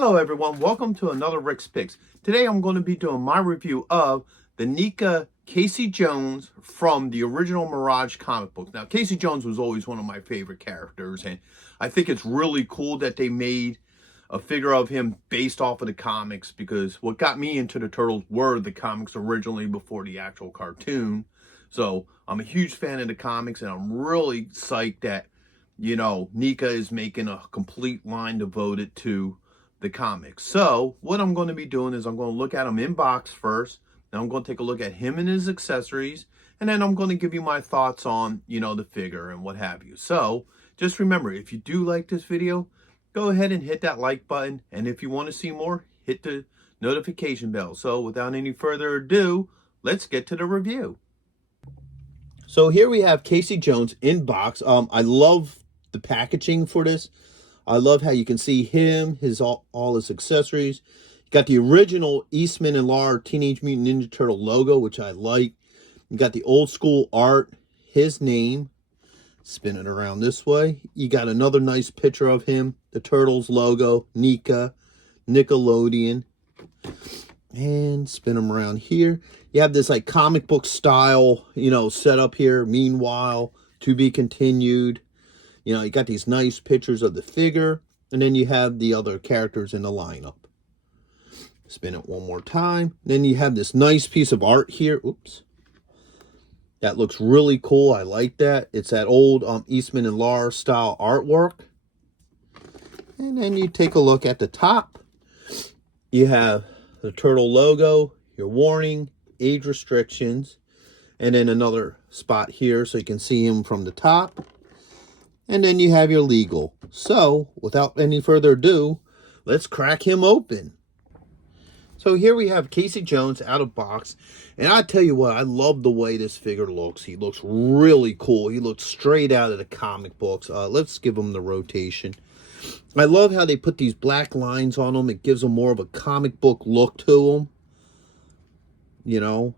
Hello everyone, welcome to another Rick's Picks. Today I'm going to be doing my review of the NECA Casey Jones from the original Mirage comic book. Now Casey Jones was always one of my favorite characters, and I think it's really cool that they made a figure of him based off of the comics, because what got me into the Turtles were the comics originally before the actual cartoon. So I'm a huge fan of the comics, and I'm really psyched that, NECA is making a complete line devoted to the comics. So what I'm going to be doing is I'm going to look at him in box first. Then I'm going to take a look at him and his accessories, and then I'm going to give you my thoughts on, the figure and what have you. So just remember, if you do like this video, go ahead and hit that like button. And if you want to see more, hit the notification bell. So without any further ado, let's get to the review. So here we have Casey Jones in box. I love the packaging for this. I love how you can see him, all his accessories. You got the original Eastman and Lahr Teenage Mutant Ninja Turtle logo, which I like. You got the old school art, his name. Spin it around this way. You got another nice picture of him, the Turtles logo, NECA, Nickelodeon. And spin him around here. You have this like comic book style, setup here. Meanwhile, to be continued. You got these nice pictures of the figure, and then you have the other characters in the lineup. Spin it one more time. Then you have this nice piece of art here. Oops. That looks really cool. I like that. It's that old Eastman and Lahr style artwork. And then you take a look at the top. You have the turtle logo, your warning, age restrictions, and then another spot here so you can see him from the top. And then you have your legal. So, without any further ado, let's crack him open. So here we have Casey Jones out of box. And I tell you what, I love the way this figure looks. He looks really cool. He looks straight out of the comic books. Let's give him the rotation. I love how they put these black lines on him. It gives him more of a comic book look to him. All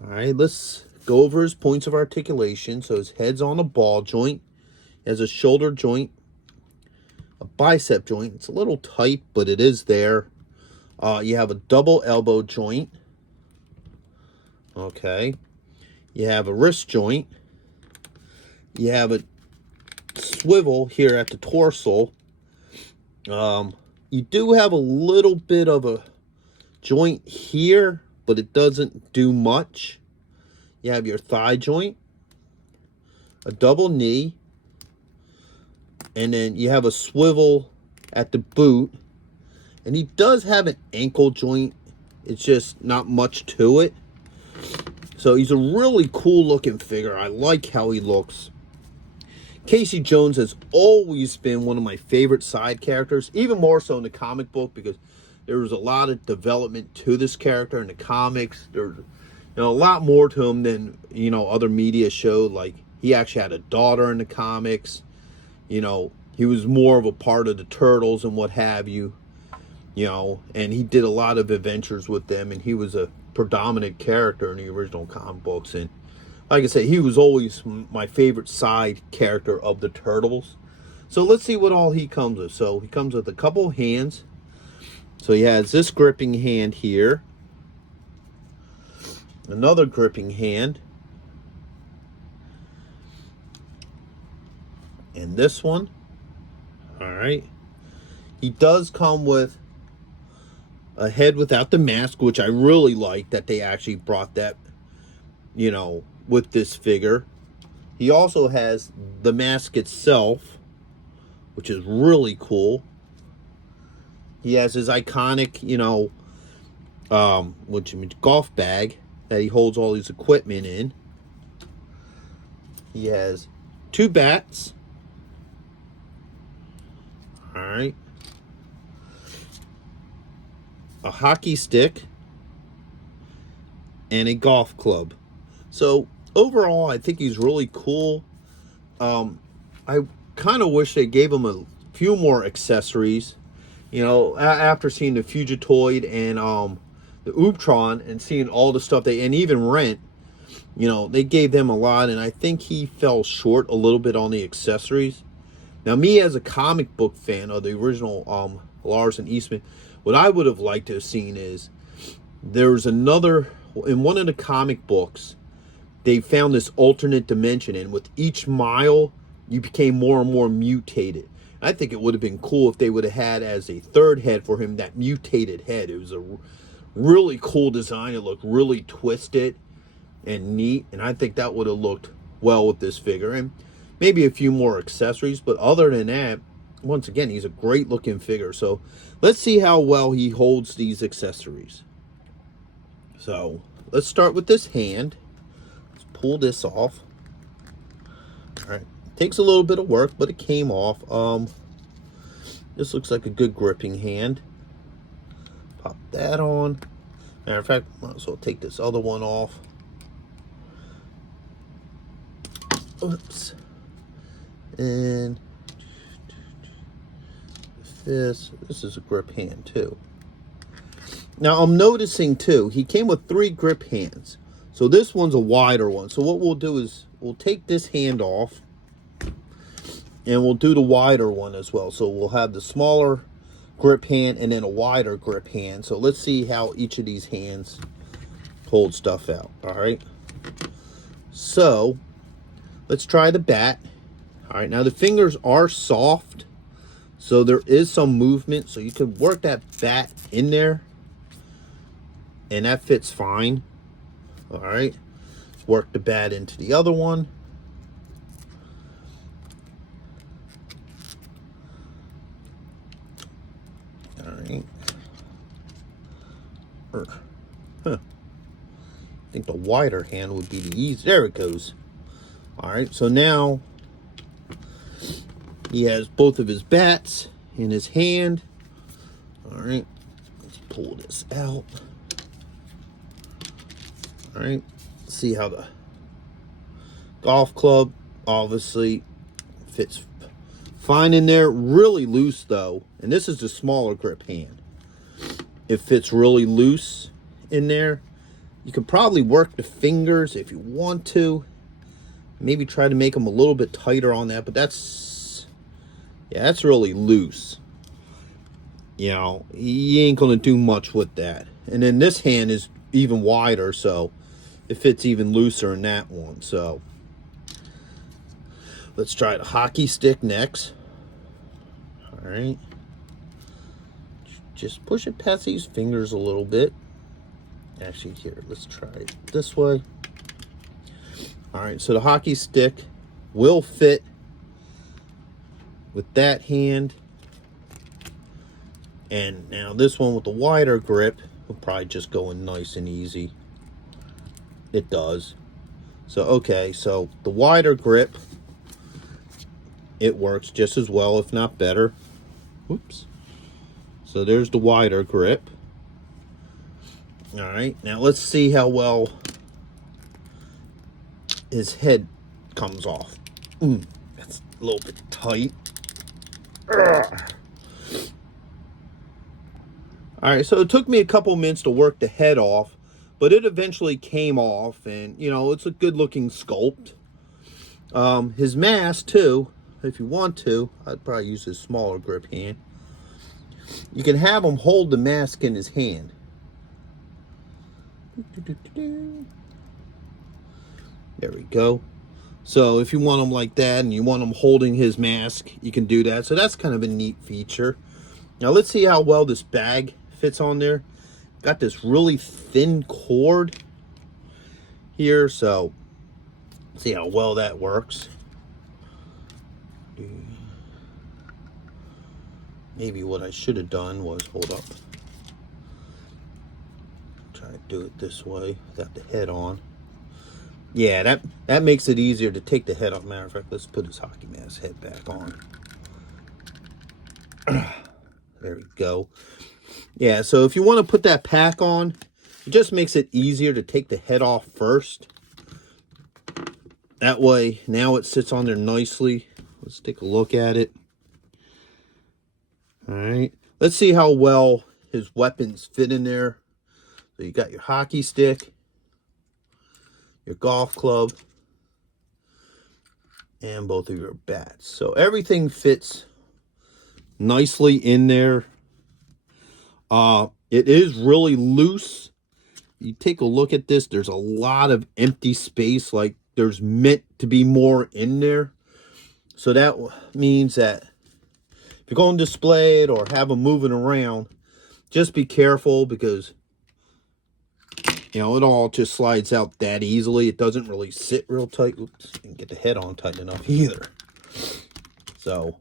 right, let's go over his points of articulation. So his head's on a ball joint. He has a shoulder joint, a bicep joint. It's a little tight, but it is there. You have a double elbow joint. Okay. You have a wrist joint. You have a swivel here at the torso. You do have a little bit of a joint here, but it doesn't do much. You have your thigh joint, a double knee, and then you have a swivel at the boot. And he does have an ankle joint. It's just not much to it. So he's a really cool looking figure. I like how he looks. Casey Jones has always been one of my favorite side characters, even more so in the comic book, because there was a lot of development to this character in the comics. There's a lot more to him than, other media showed. Like, he actually had a daughter in the comics. He was more of a part of the Turtles and what have you. And he did a lot of adventures with them, and he was a predominant character in the original comic books. And like I said, he was always my favorite side character of the Turtles. So let's see what all he comes with. So he comes with a couple hands. So he has this gripping hand here. Another gripping hand. And this one. Alright. He does come with a head without the mask, which I really like that they actually brought that, with this figure. He also has the mask itself, which is really cool. He has his iconic, golf bag that he holds all his equipment in. He has two bats. All right. A hockey stick. And a golf club. So overall, I think he's really cool. I kind of wish they gave him a few more accessories. After seeing the Fugitoid and the Ooptron and seeing all the stuff and even Rent, they gave them a lot, and I think he fell short a little bit on the accessories. Now, me as a comic book fan of the original Lars and Eastman, what I would have liked to have seen is there's another, in one of the comic books, they found this alternate dimension, and with each mile, you became more and more mutated. I think it would have been cool if they would have had as a third head for him that mutated head. It was a really cool design. It looked really twisted and neat, and I think that would have looked well with this figure. And maybe a few more accessories, but other than that, once again, he's a great looking figure. So let's see how well he holds these accessories. So let's start with this hand. Let's pull this off. All right, takes a little bit of work, but it came off. This looks like a good gripping hand. Pop that on. Matter of fact, might as well take this other one off. Oops. And this is a grip hand too. Now I'm noticing too, he came with 3 grip hands. So this one's a wider one. So what we'll do is we'll take this hand off and we'll do the wider one as well. So we'll have the smaller grip hand and then a wider grip hand. So let's see how each of these hands hold stuff out. All right. So let's try the bat. All right, now the fingers are soft, so there is some movement, so you can work that bat in there, and that fits fine. All right, let's work the bat into the other one. All right. I think the wider hand would be the easy. There it goes. All right, so now he has both of his bats in his hand. All right, let's pull this out. All right, see how the golf club obviously fits fine in there. Really loose though, and this is the smaller grip hand. It fits really loose in there. You could probably work the fingers if you want to. Maybe try to make them a little bit tighter on that, but that's really loose. You know, you ain't gonna do much with that. And then this hand is even wider, so it fits even looser in that one. So let's try the hockey stick next. All right, just push it past these fingers a little bit. Actually, here, let's try it this way. All right, so the hockey stick will fit with that hand. And now this one with the wider grip will probably just go in nice and easy. It does. So, okay, so the wider grip, it works just as well, if not better. Whoops. So there's the wider grip. All right, now let's see how well his head comes off. That's a little bit tight. Ugh. All right, so it took me a couple minutes to work the head off, but it eventually came off, and you know, it's a good looking sculpt. His mask too, if you want to, I'd probably use his smaller grip hand. You can have him hold the mask in his hand. There we go. So if you want him like that and you want him holding his mask, you can do that. So that's kind of a neat feature. Now let's see how well this bag fits on there. Got this really thin cord here, so let's see how well that works. Maybe what I should have done was, hold up, try to do it this way without the head on. Yeah, that makes it easier to take the head off. Matter of fact, let's put his hockey mask head back on. There we go. Yeah, so if you want to put that pack on, it just makes it easier to take the head off first. That way, now it sits on there nicely. Let's take a look at it. All right, let's see how well his weapons fit in there. So you got your hockey stick, your golf club, and both of your bats. So everything fits nicely in there. It is really loose. You take a look at this, there's a lot of empty space, like there's meant to be more in there. So that means that if you're going to display it or have them moving around, just be careful, because you know it all just slides out that easily. It doesn't really sit real tight. Oops, didn't get the head on tight enough either. So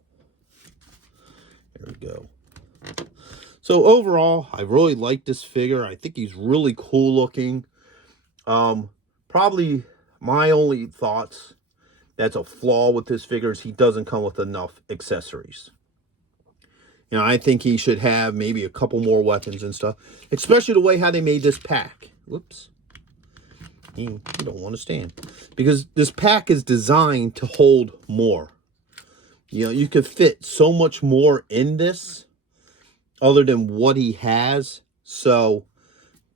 there we go. So overall, I really like this figure. I think he's really cool looking. Probably my only thoughts that's a flaw with this figure is he doesn't come with enough accessories. You know, I think he should have maybe a couple more weapons and stuff, especially the way how they made this pack. Whoops. You don't want to stand. Because this pack is designed to hold more. You know, you could fit so much more in this other than what he has. So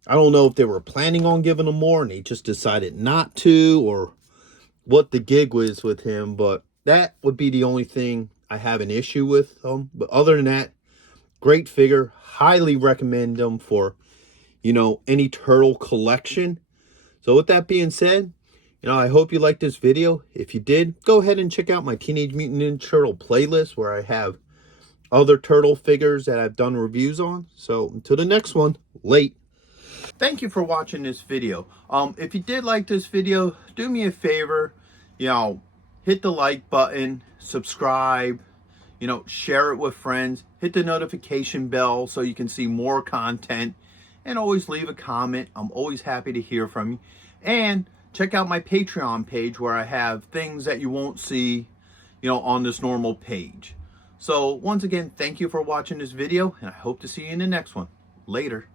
I don't know if they were planning on giving him more and they just decided not to, or what the gig was with him, but that would be the only thing I have an issue with him. But other than that, great figure. Highly recommend him for, you know, any turtle collection. So with that being said, you know, I hope you liked this video. If you did, go ahead and check out my Teenage Mutant Ninja Turtle playlist, where I have other turtle figures that I've done reviews on. So until the next one, late. Thank you for watching this video. If you did like this video, do me a favor, you know, hit the like button, subscribe, you know, share it with friends, hit the notification bell so you can see more content, and always leave a comment. I'm always happy to hear from you. And check out my Patreon page, where I have things that you won't see, you know, on this normal page. So once again, thank you for watching this video, and I hope to see you in the next one. Later.